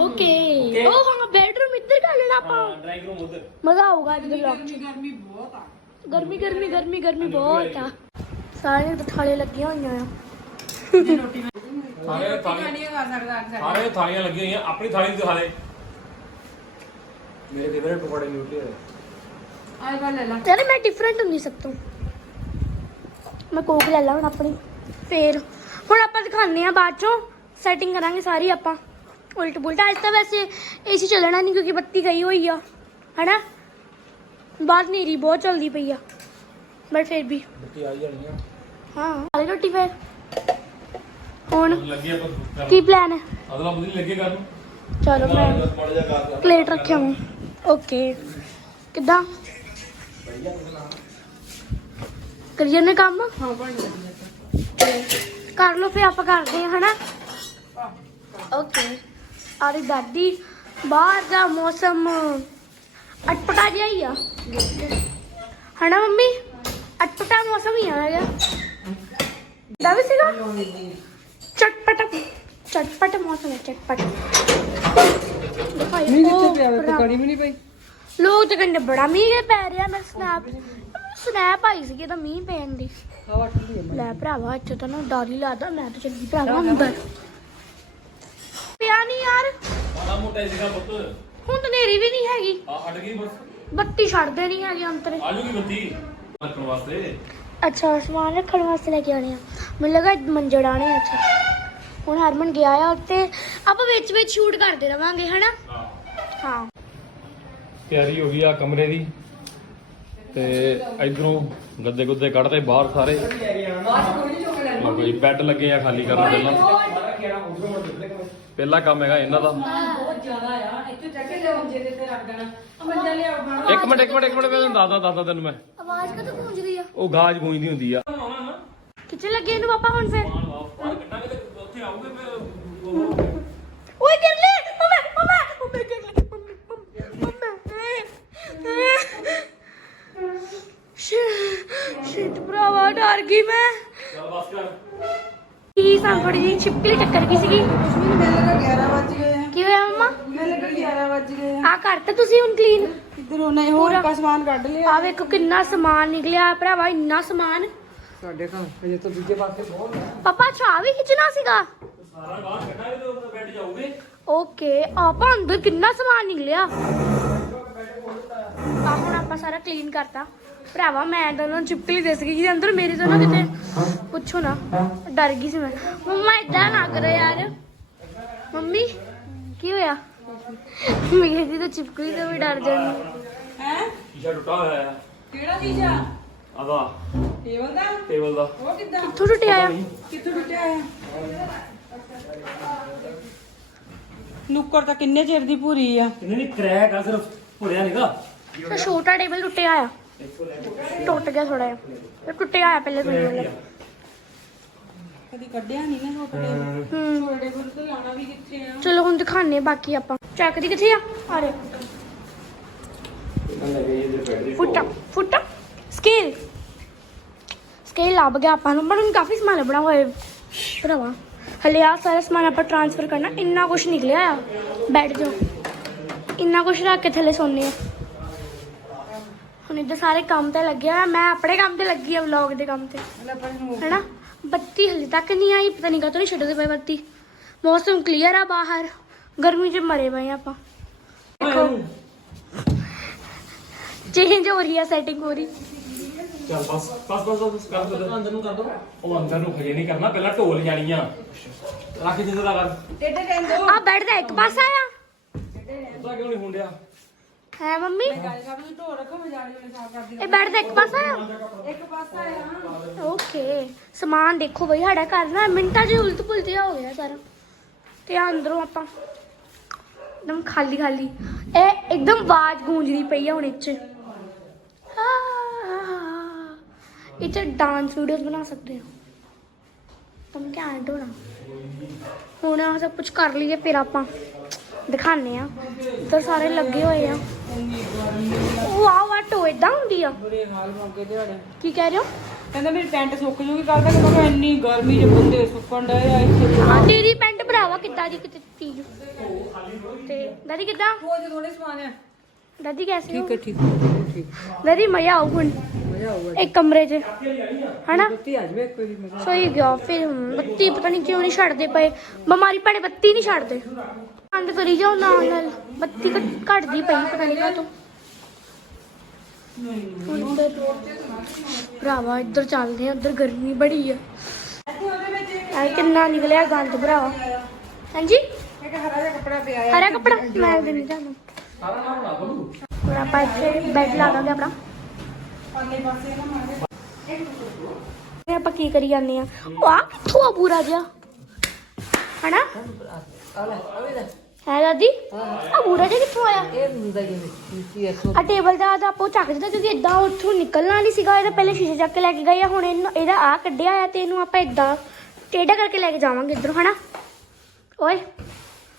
ਓਕੇ ਉਹ ਹਾਂ ਬੈਡਰੂਮ ਇੱਧਰ ਕਰ ਲੈਣਾ ਆਪਾਂ। ਹਾਂ ਡਰਾਇੰਗ ਰੂਮ ਉਧਰ। ਮਜ਼ਾ ਆਊਗਾ ਅੱਜ ਦੇ ਵਲੌਗ 'ਚ। ਗਰਮੀ ਬਹੁਤ ਆ। ਗਰਮੀ ਗਰਮੀ ਗਰਮੀ ਗਰਮੀ ਬਹੁਤ ਆ। ਸਾਰੇ ਥਾਲੇ ਲੱਗੀਆਂ ਹੋਈਆਂ ਆ। ਰੋਟੀ ਸਾਰੇ ਆ ਸਕਦਾ ਅੱਜ ਥਾਲੀਆਂ ਲੱਗੀਆਂ ਹੋਈਆਂ ਆਪਣੀ ਥਾਲੀ ਦੀ ਦਿਖਾ ਦੇ ਮੇਰੇ ਫੇਵਰੇਟ ਪਕੌੜੇ ਨਿਊਟਰੀ ਆਹ ਗੱਲ ਲੈ ਲਾ। ਯਾਰ ਮੈਂ ਡਿਫਰੈਂਟ ਹੁੰਦੀ ਸਭ ਤੋਂ। ਮੈਂ ਕੋਕ ਲੈ ਲਾ ਹੁਣ ਆਪਣੀ ਫੇਰ। ਹੁਣ ਆਪਾਂ ਦਿਖਾਉਂਦੇ ਆ ਬਾਅਦ ਚੋਂ। ਸੈਟਿੰਗ ਕਰਾਂਗੇ ਸਾਰੀ ਆਪਾਂ। ਉਲਟ ਪੁਲਟ ਅੱਜ ਤਾਂ ਵੈਸੇ ਏਸੀ ਚੱਲਣਾ ਨਹੀਂ ਕਿਉਂਕਿ ਬੱਤੀ ਗਈ ਹੋਈ ਆ। ਹਨਾ? ਬਾਹਰ ਹਨੇਰੀ ਬਹੁਤ ਚੱਲਦੀ ਪਈ ਆ। ਬਟ ਫਿਰ ਵੀ। ਬੱਤੀ ਆਈ ਜਾਣੀ ਆ। ਹਾਂ। ਖਾਲੀ ਰੋਟੀ ਫੇਰ? ਹੁਣ ਲੱਗੇ ਆਪਾਂ ਕੀ ਪਲਾਨ ਹੈ? ਅਦਲਾ ਬਦਲੀ ਲੱਗੇ ਕਰਨ। ਨੂੰ ਚਲੋ ਮੈਂ ਮੜ ਜਾ ਕਰ ਪਲੇਟ ਰੱਖਿਆ ਹੂੰ ਓਕੇ ਕਿੱਦਾਂ? ਕਰੀਏ ਨੇ ਕੰਮ? ਹਾਂ ਬਣ ਜਾਂਦੀ ਕਰ ਲਓ ਫਿਰ ਆਪਾਂ ਕਰਦੇ ਹਾਂ ਹਨਾ? ਓਕੇ ਆਰੀ ਦਾਦੀ ਬਾਹਰ ਦਾ ਮੌਸਮ ਅਟਪਟਾ ਜਿਹਾ ਹੀ ਆ। ਹਨਾ ਮੰਮੀ? ਅਟਪਟਾ ਮੌਸਮ ਹੀ ਆ ਹੈਗਾ। ਦਾ ਵੀ ਸੀਗਾ? ਚਟਪਟ ਚਟਪਟ ਮੌਸਮ ਹੈ ਚਟਪਟ। ਦਿਖਾਈ ਉਹ ਰੱਬ। ਵੀ? ਨਹੀਂ ਪਈ। ਲੋਕ ਤਾਂ ਕਹਿੰਦੇ ਬੜਾ ਮੀਂਹ ਪੈ ਰਿਹਾ ਮੈਂ ਸਨੈਪ ਸਨੈਪ ਆਈ ਸੀਗੀ ਤਾਂ ਮੀਂਹ ਪੈਣ ਦੀ। ਹਵਾ ਠੰਡੀ ਹੈ ਲੈ ਭਰਾਵਾ ਇੱਥੇ ਤਾਂ ਨਾ ਡਰ ਹੀ ਲੱਗਦਾ ਮੈਂ ਤਾਂ ਚੱਲੀ ਭਰਾਵਾ ਅੰਦਰ। ਪਿਆ ਨਹੀਂ ਯਾਰ। ਮਾੜਾ ਮੋਟਾ ਸੀਗਾ ਪੁੱਤ। ਹੁਣ ਤਾਂ ਨੇਰੀ ਵੀ ਨਹੀਂ ਹੈਗੀ। ਆ ਹਟ ਗਈ ਬਸ। ਬੱਤੀ ਛੱਡਦੇ ਨਹੀਂ ਹੈਗੇ ਅੰਤਰੇ। ਆ ਜੂਗੀ ਬੱਤੀ। ਰੱਖਣ ਵਾਸਤੇ ਅੱਛਾ ਸਮਾਨ ਰੱਖਣ ਵਾਸਤੇ ਲੈ ਕੇ ਆਣੇ ਆ। ਮੈਨੂੰ ਲੱਗਾ ਮੰਜੜ ਆਣੇ ਆ ਅੱਛਾ ਹੁਣ ਹਰਮਨ ਗਿਆ ਆ ਉੱਤੇ ਆਪਾਂ ਵਿੱਚ ਵਿੱਚ ਸ਼ੂਟ ਕਰਦੇ ਰਵਾਂਗੇ ਹਨਾ? ਹਾਂ। ਤਿਆਰੀ ਹੋ ਗਈ ਆ ਕਮਰੇ ਦੀ। ਤੇ ਇਧਰੋਂ ਗੱਦੇ ਗੁੱਦੇ ਕੱਢਦੇ ਬਾਹਰ ਸਾਰੇ। ਬਈ ਬੈੱਡ ਲੱਗੇ ਆ ਖਾਲੀ ਕਰਨ ਪਹਿਲਾਂ। ਪਹਿਲਾ ਕੰਮ ਹੈਗਾ ਇਹਨਾਂ ਦਾ। ਬਹੁਤ ਜ਼ਿਆਦਾ ਆ ਇੱਥੇ ਚੱਕ ਕੇ ਲਿਆਉਂ ਜਿਹਦੇ ਤੇ ਰੱਖ ਦੇਣਾ। ਆ ਮੰਜਾ ਲਿਆਓ ਬਾਹਰ ਇੱਕ ਮਿੰਟ ਇੱਕ ਮਿੰਟ ਇੱਕ ਮਿੰਟ ਮੈਂ ਤੈਨੂੰ ਦੱਸਦਾ ਦੱਸਦਾ ਤੈਨੂੰ ਮੈਂ। ਆਵਾਜ਼ ਕਦੋਂ ਗੂੰਜਦੀ ਆ? ਉਹ ਗਾਜ ਗੂੰਜਦੀ ਹੁੰਦੀ ਆ। ਕਿੱਥੇ ਲੱਗੇ ਇਹਨੂੰ ਪਾਪਾ ਹੁਣ ਫਿਰ? ਉੱਥੇ ਆਉਂਗੇ ਓਏ ਕਰ ਲੈ! ਮਮਾ ਮਮਾ! ਮਮਾ ਕਰ ਲੈ ਮਮਾ ਮਮਾ ਸ਼ਿਟ ਭਰਾਵਾ ਡਰ ਗਈ ਮੈਂ। ਚੱਲ ਬਸ ਕਰ। ਕੀ ਸਾਨੂੰ ਥੋੜੀ ਜਿਹੀ ਛਿਪਕਲੀ ਟੱਕਰ ਗਈ ਸੀਗੀ। ਮੇਰੇ ਲੱਗਾ 11 ਵੱਜ ਗਏ ਆ ਕੀ ਹੋਇਆ ਮਮਾ? ਮੇਰੇ ਲੱਗਾ 11 ਵੱਜ ਗਏ ਆ ਆ ਕਰਤਾ ਤੁਸੀਂ ਹੁਣ ਕਲੀਨ ਇੱਧਰ ਉਹਨੇ ਹੋਰ ਪੂਰਾ। ਕਾ ਸਮਾਨ ਕੱਢ ਲਿਆ। ਆ ਵੇਖੋ ਕਿੰਨਾ ਸਮਾਨ ਨਿਕਲਿਆ ਭਰਾਵਾ ਇੰਨਾ ਸਮਾਨ। ਸਾਡੇ ਘਰ ਅਜੇ ਤਾਂ ਦੂਜੇ ਪਾਸੇ ਬਹੁਤ ਹੈ। ਪਾਪਾ ਚਾਹ ਵੀ ਖਿੱਚਣਾ ਸੀਗਾ? ਸਾਰਾ ਬਾਹਰ ਕੱਢਾਂਗੇ ਤੇ ਉੱਥੇ ਬੈਠ ਜਾਓਗੇ ਓਕੇ ਆਪਾਂ ਅੰਦਰ ਕਿੰਨਾ ਸਮਾਨ ਨਿਕਲਿਆ? ਆ ਹੁਣ ਆਪਾਂ ਸਾਰਾ ਕਲੀਨ ਕਰਤਾ। ਭਰਾਵਾ ਮੈਂ ਤਾਂ ਉਹਨਾਂ ਨੂੰ ਚਿਪਕਲੀ ਦੇ ਸਕੀ ਜਿਹਦੇ ਅੰਦਰ ਮੇਰੀ ਤਾਂ ਨਾ ਕਿਤੇ ਪੁੱਛੋ ਨਾ ਡਰ ਗਈ ਸੀ ਮੈਂ। ਮੰਮਾ ਇਦਾਂ ਨਾ ਕਰੋ ਯਾਰ। ਮੰਮੀ ਕੀ ਹੋਇਆ? ਮੈਂ ਕਹਿੰਦੀ ਤਾਂ ਚਿਪਕਲੀ ਤੋਂ ਵੀ ਡਰ ਜਾਂਦੀ ਹੈ? ਸ਼ੀਸ਼ਾ ਟੁੱਟਾ ਹੋਇਆ ਹੈ। ਕਿਹੜਾ ਚੀਜ਼ ਆ ਆਦਾ ਟੇਬਲ ਦਾ? ਟੇਬਲ ਦਾ। ਉਹ ਕਿੱਦਾਂ? ਕਿੱਥੋਂ ਟੁੱਟਿਆ ਆ? ਕਿੱਥੋਂ ਟੁੱਟਿਆ ਹੈ ਨੁੱਕਰ ਤਾਂ ਕਿੰਨੇ ਚਿਰ ਦੀ ਭੂਰੀ ਆ? ਨਹੀਂ ਨਹੀਂ ਕ੍ਰੈਕ ਆ ਸਿਰਫ ਭੁਰਿਆ ਨਹੀਂਗਾ ਤਾਂ ਛੋਟਾ ਟੇਬਲ ਟੁੱਟਿਆ ਆ ਟੁੱਟ ਗਿਆ ਥੋੜਾ ਜਿਹਾ। ਇਹ ਟੁੱਟਿਆ ਆ ਪਹਿਲੇ ਮੈਨੂੰ ਵਾਲਾ। ਕਦੀ ਕੱਢਿਆ ਨਹੀਂ ਨਾ ਉਹ ਟੇਬਲ ਹੂੰ। ਛੋਟੇ ਬੁਰ ਤੇ ਲਾਣਾ ਵੀ ਕਿੱਥੇ ਆ? ਚਲੋ ਹੁਣ ਦਿਖਾਣੇ ਬਾਕੀ ਆਪਾਂ। ਚੱਕ ਦੀ ਕਿੱਥੇ ਆ? ਆ ਰੇ ਫੁੱਟਾ ਫੁੱਟਾ। ਸਕੇਲ ਸਕੇਲ ਲੱਭ ਗਿਆ ਆਪਾਂ ਨੂੰ ਪਰ ਹੁਣ ਕਾਫੀ ਸਮਾਨ ਲੱਭਣਾ ਹੋਏ ਭਰਾਵਾ ਹਲੇ ਆ ਸਾਰਾ ਸਮਾਨ ਆਪਾਂ ਟ੍ਰਾਂਸਫਰ ਕਰਨਾ ਇੰਨਾ ਕੁਝ ਨਿਕਲਿਆ ਆ। ਬੈੱਡ ਤੋਂ ਇੰਨਾ ਕੁਝ ਰੱਖ ਕੇ ਥੱਲੇ ਸੌਂਦੇ ਆ। ਹੁਣ ਇੱਧਰ ਸਾਰੇ ਕੰਮ ਤੇ ਲੱਗਿਆ ਹੋਇਆ ਮੈਂ ਆਪਣੇ ਕੰਮ ਤੇ ਲੱਗੀ ਆ ਵਲੌਗ ਦੇ ਕੰਮ ਤੇ। ਹੈਨਾ? ਬੱਤੀ ਹਲੇ ਤੱਕ ਨਹੀਂ ਆਈ ਪਤਾ ਨਹੀਂ ਕਦੋਂ ਨਹੀਂ ਛੱਡਦੇ ਪਏ ਬੱਤੀ। ਮੌਸਮ ਕਲੀਅਰ ਆ ਬਾਹਰ। ਗਰਮੀ 'ਚ ਮਰੇ ਪਏ ਆਪਾਂ। ਦੇਖੋ। ਚੇਂਜ ਹੋ ਰਹੀ ਆ ਸੈਟਿੰਗ ਹੋ ਰਹੀ ਚੱਲ ਬਸ ਬਸ ਬਸ ਬਸ ਕਰ ਦੋ ਅੰਦਰ ਨੂੰ ਕਰ ਦੋ। ਉਹ ਅੰਦਰ ਨੂੰ ਹਜੇ ਨਹੀਂ ਕਰਨਾ ਪਹਿਲਾਂ ਢੋਲ ਜਾਣੀਆਂ ਰੱਖ ਜਿੱਦਾਂ ਦਾ ਕਰ। ਟੇਡੇ ਕਹਿੰਦੇ ਆ ਬੈੱਡ ਦਾ ਇੱਕ ਪਾਸਾ ਆ। ਉਦਾਂ ਕਿਉਂ ਨਹੀਂ ਹੁੰਦਿਆ ਹੈ ਮੰਮੀ? ਇਹ ਬੈੱਡ ਦਾ ਇੱਕ ਪਾਸਾ। ਇੱਕ ਪਾਸਾ ਹੈ ਓਕੇ। ਸਮਾਨ ਦੇਖੋ ਬਈ ਸਾਡਾ ਘਰ ਨਾ ਮਿੰਟਾਂ 'ਚ ਉਲਟ ਪੁਲਟ ਹੋ ਗਿਆ ਸਾਰਾ। ਤੇ ਅੰਦਰੋਂ ਆਪਾਂ ਇੱਕਦਮ ਖਾਲੀ ਖਾਲੀ। ਇਹ ਇੱਕਦਮ ਆਵਾਜ਼ ਗੂੰਜਦੀ ਪਈ ਆ ਹੁਣ ਇੱਚ। ਇਹ ਡਾਂਸ ਵੀਡੀਓਜ਼ ਬਣਾ ਸਕਦੇ ਹੋ। ਤੁਮ ਕਿਆ ਐਡ ਹੋਣਾ ਹੁਣ ਆਹ ਸਭ ਕੁਝ ਕਰ ਲਈਏ ਫਿਰ ਆਪਾਂ। ਦਿਖਾਣੇ ਆ ਇੱਧਰ ਸਾਰੇ ਲੱਗੇ ਹੋਏ ਆ। ਵਾਹ ਵਾਹ ਟੋ ਇਦਾਂ ਹੁੰਦੀ ਆ। ਬੁਰੇ ਹਾਲ ਮੌਕੇ ਤੇ ਹੜੇ ਕੀ ਕਹਿ ਰਹੇ ਹੋ? ਕਹਿੰਦਾ ਮੇਰੀ ਪੈਂਟ ਸੁੱਕ ਜੂਗੀ ਕੱਲ ਤੱਕ। ਮੈਂ ਇੰਨੀ ਗਰਮੀ 'ਚ ਬੰਦੇ ਸੁੱਕਣ ਡਏ ਆ ਇੱਥੇ। ਹਾਂ ਤੇਰੀ ਪੈਂਟ ਭਰਾਵਾ ਕਿੱਦਾਂ ਦੀ ਕਿਤੇ ਚੀਜ਼ ਤੇ ਦਾਦੀ ਕਿੱਦਾਂ? ਉਹ ਜਦੋਂ ਥੋੜੇ ਸਮਾਨ ਆ। ਦਾਦੀ ਕੈਸੇ ਹੋ ਠੀਕ ਹੈ ਠੀਕ ਦਾਦੀ ਮਜ਼ਾ ਆਊ ਹੁਣ? ਮਜ਼ਾ ਆਊਗਾ ਇੱਕ ਕਮਰੇ 'ਚ। ਹਨਾ? ਬੱਤੀ ਆ ਜਵੇ ਕੋਈ ਵੀ ਮੈਂ ਸੋਈ ਗਿਆ ਫਿਰ ਬੱਤੀ ਪਤਾ ਨਹੀਂ ਕਿਉਂ ਨਹੀਂ ਛੱਡਦੇ ਪਏ। ਬਿਮਾਰੀ ਭੈਣੇ ਬੱਤੀ ਨਹੀਂ ਛੱਡਦੇ। ਬੰਦ ਕਰੀ ਜਾਓ ਨਾਲ ਨਾਲ। ਬੱਤੀ ਘਟ- ਘਟਦੀ ਪਈ, ਪਤਾ ਨਹੀਂ ਕਾਹਤੋਂ। ਹੁਣ ਭਰਾਵਾ, ਇੱਧਰ ਚੱਲਦੇ ਆ, ਉੱਧਰ ਗਰਮੀ ਬੜੀ ਆ। ਆ ਕਿੰਨਾ ਨਿਕਲਿਆ ਗੰਦ ਭਰਾਵਾ। ਹਾਂਜੀ? ਇੱਕ ਹਰਾ ਜਿਹਾ ਕੱਪੜਾ ਪਿਆ ਆ ਹਰਾ ਕੱਪੜਾ ਮੈਂ ਦਿੰਦੀ ਤੁਹਾਨੂੰ। ਹੁਣ ਆਪਾਂ ਇੱਥੇ ਬੈੱਡ ਲਾ ਦਾਂਗੇ ਆਪਣਾ। ਪਾਲੇ ਪਾਸੇ ਨਾ ਮਾਰੇ ਇਹ ਆਪਾਂ ਕੀ ਕਰੀ ਜਾਂਦੇ ਆ? ਉਹ ਆ ਕਿੱਥੋਂ ਆ ਪੂਰਾ ਜਿਹਾ? ਹਨਾ? ਹੈ ਦਾਦੀ? ਆ ਪੂਰਾ ਜਿਹਾ ਕਿੱਥੋਂ ਆਇਆ? ਇਹ ਹੁੰਦਾ ਜਿਵੇਂ ਕੀ ਐਸੋ ਆ ਟੇਬਲ ਦਾ ਤਾਂ ਆਪਾਂ ਚੱਕ ਦਿੱਤਾ ਕਿਉਂਕਿ ਇਦਾਂ ਉੱਥੋਂ ਨਿਕਲਣਾ ਨਹੀਂ ਸੀਗਾ ਇਹਦਾ ਪਹਿਲੇ ਸ਼ੀਸ਼ੇ ਚੱਕ ਕੇ ਲੈ ਕੇ ਗਏ ਆ ਹੁਣ ਇਹਨੂੰ ਇਹਦਾ ਆ ਕੱਢਿਆ ਆ ਤੇ ਇਹਨੂੰ ਆਪਾਂ ਇਦਾਂ ਟੇਢਾ ਕਰਕੇ ਲੈ ਕੇ ਜਾਵਾਂਗੇ ਇੱਧਰੋਂ ਹਨਾ? ਓਏ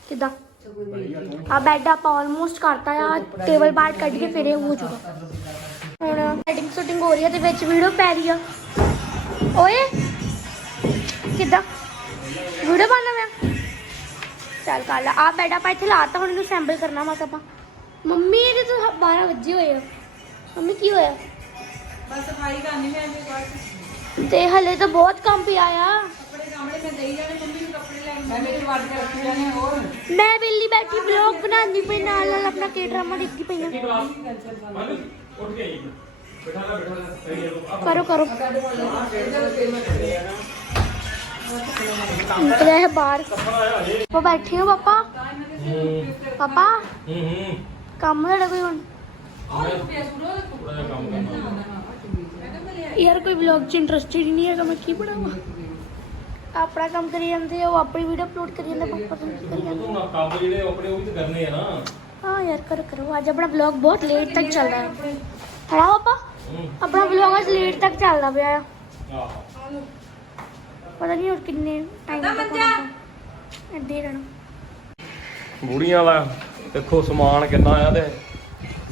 ਕਿੱਦਾਂ? ਆ ਬੈੱਡ ਆਪਾਂ ਆਲਮੋਸਟ ਕਰਤਾ ਆ ਟੇਬਲ ਬਾਹਰ ਕੱਢ ਕੇ ਫਿਰ ਇਹ ਹੋ ਜਾਊਗਾ ਹੁਣ ਸੈਟਿੰਗ ਸ਼ੂਟਿੰਗ ਹੋ ਰਹੀ ਹੈ ਤੇ ਵਿੱਚ ਵੀਡੀਓ ਪੈ ਰਹੀ ਆ। ਓਏ ਕਿੱਦਾਂ? ਵੀਡੀਓ ਬਣਨਾ ਮੈਂ? ਚੱਲ ਕਰ ਲਾ। ਆ ਬੈੱਡ ਆਪਾਂ ਇੱਥੇ ਲਾਤਾ ਹੁਣ ਇਹਨੂੰ ਸੈਂਬਲ ਕਰਨਾ ਬਸ ਆਪਾਂ। ਮੰਮੀ ਇਹਦੇ ਤਾਂ 12 ਵਜੇ ਹੋਏ ਆ। ਮੰਮੀ ਕੀ ਹੋਇਆ? ਬਸ ਸਫ਼ਾਈ ਕਰਨੀ ਮੈਂ ਤੇ ਬਾਅਦ ਤੇ ਹਲੇ ਤਾਂ ਬਹੁਤ ਕੰਮ ਪਿਆ ਆ। ਕੱਪੜੇ ਸਾਹਮਣੇ ਮੈਂ ਦੇਈ ਜਾਣੇ ਮੰਮੀ ਨੂੰ ਕੱਪੜੇ ਲੈ ਮੈਂ ਮੇਰੇ ਵੱਡ ਕੇ ਰੱਖੀ ਜਾਣੇ ਹੋਰ। ਮੈਂ ਬਿੱਲੀ ਬੈਠੀ ਬਲੌਗ ਬਣਾਉਂਦੀ ਪਈ ਨਾਲ ਨਾਲ ਆਪਣਾ ਕੇ ਡਰਾਮਾ ਦੇਖਦੀ ਪਈ ਆ। ਉੱਠ ਕੇ ਆਈ ਬਿਠਾ ਲੈ ਬਿਠਾ ਲੈ। ਸਹੀ ਹੈ। ਤੂੰ ਕਰੋ ਕਰੋ ਨਿਕਲਿਆ ਹੈ ਬਾਹਰ ਉਹ ਬੈਠੇ ਹੋ ਪਾਪਾ ਪਾਪਾ ਹੂੰ ਹੂੰ ਕੰਮ ਤੁਹਾਡਾ ਕੋਈ ਹੁਣ ਥੋੜਾ ਜਿਹਾ ਕੰਮ ਕਰਨਾ ਯਾਰ ਕੋਈ ਵਲੌਗ 'ਚ ਇੰਟਰਸਟਿਡ ਹੀ ਨਹੀਂ ਹੈਗਾ ਮੈਂ ਕੀ ਬਣਾਵਾਂ ਆਪਣਾ ਕੰਮ ਕਰੀ ਜਾਂਦੇ ਆ ਉਹ ਆਪਣੀ ਵੀਡੀਓ ਅਪਲੋਡ ਕਰੀ ਜਾਂਦੇ ਪਾਪਾ ਤੋਂ ਕੀ ਕਰੀ ਜਾਂਦੇ ਤੂੰ ਨਾ ਕੰਮ ਜਿਹੜੇ ਆਪਣੇ ਉਹ ਵੀ ਤਾਂ ਕਰਨੇ ਆ ਨਾ ਹਾਂ ਯਾਰ ਕਰੋ ਕਰੋ ਅੱਜ ਆਪਣਾ ਵਲੌਗ ਬਹੁਤ ਲੇਟ ਤੱਕ ਚੱਲਦਾ ਹੈ ਹਣਾ ਪਾਪਾ ਹੂੰ ਆਪਣਾ ਵਲੌਗ ਅੱਜ ਲੇਟ ਤੱਕ ਚੱਲਦਾ ਪਿਆ ਆ ਆਹੋ ਪਤਾ ਨਹੀਂ ਹੋਰ ਕਿੰਨੇ ਟਾਈਮ ਤੱਕ ਹੋਣਾ ਇੱਦੇ ਰਹਿਣਾ। ਬੁੜੀਆਂ ਦਾ ਦੇਖੋ ਸਮਾਨ ਕਿੰਨਾ ਆ ਤੇ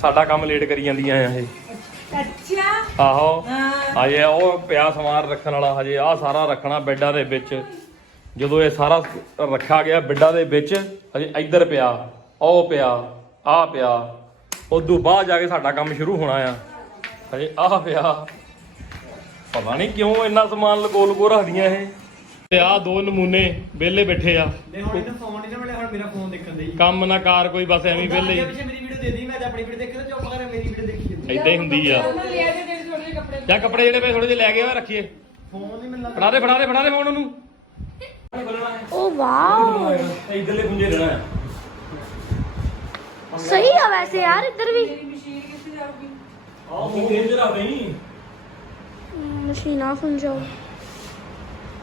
ਸਾਡਾ ਕੰਮ ਲੇਟ ਕਰੀ ਜਾਂਦੀਆਂ ਆ ਇਹ। ਅੱਛਾ। ਆਹੋ ਹਾਂ। ਹਜੇ ਉਹ ਪਿਆ ਸਮਾਨ ਰੱਖਣ ਵਾਲਾ ਹਜੇ ਆ ਸਾਰਾ ਰੱਖਣਾ ਬੈੱਡਾਂ ਦੇ ਵਿੱਚ। ਜਦੋਂ ਇਹ ਸਾਰਾ ਰੱਖਿਆ ਗਿਆ ਬੈੱਡਾਂ ਦੇ ਵਿੱਚ ਹਜੇ ਇੱਧਰ ਪਿਆ ਉਹ ਪਿਆ ਆ ਪਿਆ। ਉਦੋਂ ਬਾਅਦ ਜਾ ਕੇ ਸਾਡਾ ਕੰਮ ਸ਼ੁਰੂ ਹੋਣਾ ਆ। ਹਜੇ ਆਹ ਪਿਆ। ਪਤਾ ਨਹੀਂ ਕਿਉਂ ਇੰਨਾ ਸਮਾਨ ਲਗੋ ਲਗੋ ਰੱਖਦੀਆਂ ਇਹ। ਤੇ ਆ ਦੋ ਨਮੂਨੇ ਵਿਹਲੇ ਬੈਠੇ ਆ। ਨਹੀਂ ਹੁਣ ਇਹਨੂੰ ਫੋਨ ਨਹੀਂ ਨਾ ਮਿਲਿਆ ਹੁਣ ਮੇਰਾ ਫੋਨ ਦੇਖਣ ਦੇ ਕੰਮ ਨਾ ਕਾਰ ਕੋਈ ਬਸ ਐਵੇਂ ਹੀ ਵਿਹਲੇ ਪਿੱਛੇ ਮੇਰੀ ਵੀਡੀਓ ਦੇ ਦੀ ਮੈਂ ਤਾਂ ਆਪਣੀ ਵੀਡੀਓ ਦੇਖੀ ਤੇ ਚੁੱਪ ਕਰ ਮੇਰੀ ਵੀਡੀਓ ਦੇਖੀ ਜਾਂਦੀ। ਇਦਾਂ ਹੀ ਹੁੰਦੀ ਆ। ਉਹਨਾਂ ਲਿਆ ਦੇ ਜਿਹੜੇ ਥੋੜੇ ਜਿਹੇ ਕੱਪੜੇ। ਜਾਂ ਕੱਪੜੇ ਜਿਹੜੇ ਪਏ ਥੋੜੇ ਜਿਹੇ ਲੈ ਗਏ ਹੋਏ ਰੱਖੀਏ। ਫੋਨ ਨਹੀਂ ਮਿਲਣਾ। ਫੜਾ ਦੇ ਫੜਾ ਦੇ ਫੜਾ ਦੇ ਫੋਨ ਉਹਨੂੰ। Oh wow. ਇਧਰਲੇ ਪੁੰਜੇ ਰਹਿਣਾ ਆ। ਸਹੀ ਆ ਵੈਸੇ ਯਾਰ ਇੱਧਰ ਵੀ। ਮਸ਼ੀਨ ਕਿੱਥੇ ਜਾਊਗੀ? ਆਹ ਪੁੰਜੇ ਇੱਧਰ ਆ ਨਹੀਂ ਮਸ਼ੀਨਾ ਖੁੰਝ ਜਾਓ।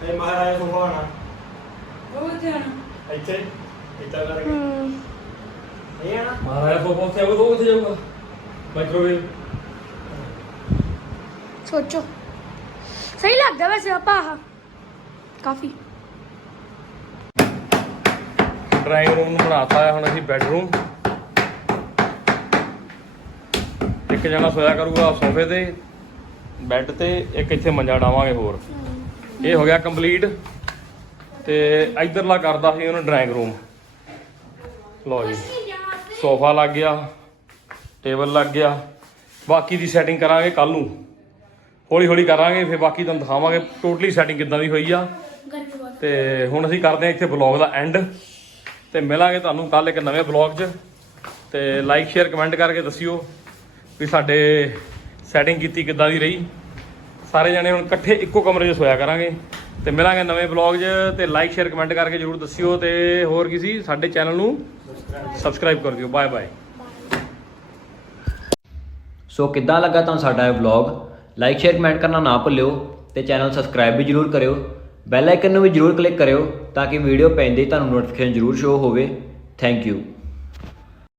ਇਹ ਮਹਾਰਾਜਾ ਸੋਫਾ ਆਣਾ ਉਹ ਕਿੱਥੇ ਆਣਾ ਇੱਥੇ? ਇੱਦਾਂ ਕਰਕੇ। ਹਮ ਇਹ ਆਣਾ ਮਹਾਰਾਜਾ ਸੋਫਾ ਉੱਥੇ ਆਊਗਾ ਤਾਂ ਉਹ ਕਿੱਥੇ ਜਾਊਗਾ। ਮਾਈਕ੍ਰੋਵੇਵ ਸੋਚੋ। ਸਹੀ ਲੱਗਦਾ ਵੈਸੇ ਆਪਾਂ ਆਹ। ਕਾਫੀ। ਡਰਾਇੰਗ ਰੂਮ ਨੂੰ ਬਣਾਤਾ ਹੈ ਹੁਣ ਅਸੀਂ ਬੈੱਡਰੂਮ ਇੱਕ ਜਣਾ ਸੋਇਆ ਕਰੂਗਾ ਸੋਫੇ ਤੇ। ਬੈੱਡ ਤੇ, ਇੱਕ ਇੱਥੇ ਮੰਜਾ ਡਾਵਾਂਗੇ ਹੋਰ। ਇਹ ਹੋ ਗਿਆ ਕੰਪਲੀਟ ਤੇ ਇਧਰਲਾ ਕਰਦਾ ਸੀ ਉਹਨੂੰ ਡਰਾਇੰਗ ਰੂਮ। ਲਓ ਜੀ, ਸੋਫਾ ਲੱਗ ਗਿਆ, ਟੇਬਲ ਲੱਗ ਗਿਆ। ਬਾਕੀ ਦੀ ਸੈਟਿੰਗ ਕਰਾਂਗੇ ਕੱਲ ਨੂੰ। ਹੌਲੀ ਹੌਲੀ ਕਰਾਂਗੇ, ਫਿਰ ਬਾਕੀ ਤੁਹਾਨੂੰ ਦਿਖਾਵਾਂਗੇ ਟੋਟਲੀ ਸੈਟਿੰਗ ਕਿੱਦਾਂ ਦੀ ਹੋਈ ਆ। ਗਰਮੀ ਤੇ ਹੁਣ ਅਸੀਂ ਕਰਦੇ ਹਾਂ ਇੱਥੇ ਵਲੌਗ ਦਾ ਐਂਡ ਤੇ ਮਿਲਾਂਗੇ ਤੁਹਾਨੂੰ ਕੱਲ ਇੱਕ ਨਵੇਂ ਵਲੌਗ 'ਚ। ਤੇ ਲਾਈਕ ਸ਼ੇਅਰ ਕਮੈਂਟ ਕਰਕੇ ਦੱਸਿਓ ਵੀ ਸਾਡੇ ਸੈਟਿੰਗ ਕੀਤੀ ਕਿੱਦਾਂ ਦੀ ਰਹੀ? ਸਾਰੇ ਜਣੇ ਹੁਣ ਇਕੱਠੇ ਇੱਕੋ ਕਮਰੇ 'ਚ ਸੋਇਆ ਕਰਾਂਗੇ ਤੇ ਮਿਲਾਂਗੇ ਨਵੇਂ ਵਲੌਗ 'ਚ ਤੇ ਲਾਈਕ ਸ਼ੇਅਰ ਕਮੈਂਟ ਕਰਕੇ ਜਰੂਰ ਦੱਸਿਓ ਤੇ ਹੋਰ ਕੀ ਸੀ? ਸਾਡੇ ਚੈਨਲ ਨੂੰ ਸਬਸਕ੍ਰਾਈਬ ਕਰ ਦਿਓ। ਬਾਏ ਬਾਏ ਸੋ ਕਿੱਦਾਂ ਲੱਗਾ ਤੁਹਾਨੂੰ ਸਾਡਾ ਇਹ ਵਲੌਗ ਲਾਈਕ ਸ਼ੇਅਰ ਕਮੈਂਟ ਕਰਨਾ ਨਾ ਭੁੱਲਿਓ ਤੇ ਚੈਨਲ ਸਬਸਕ੍ਰਾਈਬ ਵੀ ਜਰੂਰ ਕਰਿਓ। ਬੈਲ ਆਈਕਨ ਨੂੰ ਵੀ ਜਰੂਰ ਕਲਿੱਕ ਕਰਿਓ ਤਾਂ ਕਿ ਵੀਡੀਓ ਪੈਂਦੇ ਤੁਹਾਨੂੰ ਨੋਟੀਫਿਕੇਸ਼ਨ ਜਰੂਰ ਸ਼ੋ ਹੋਵੇ। Thank you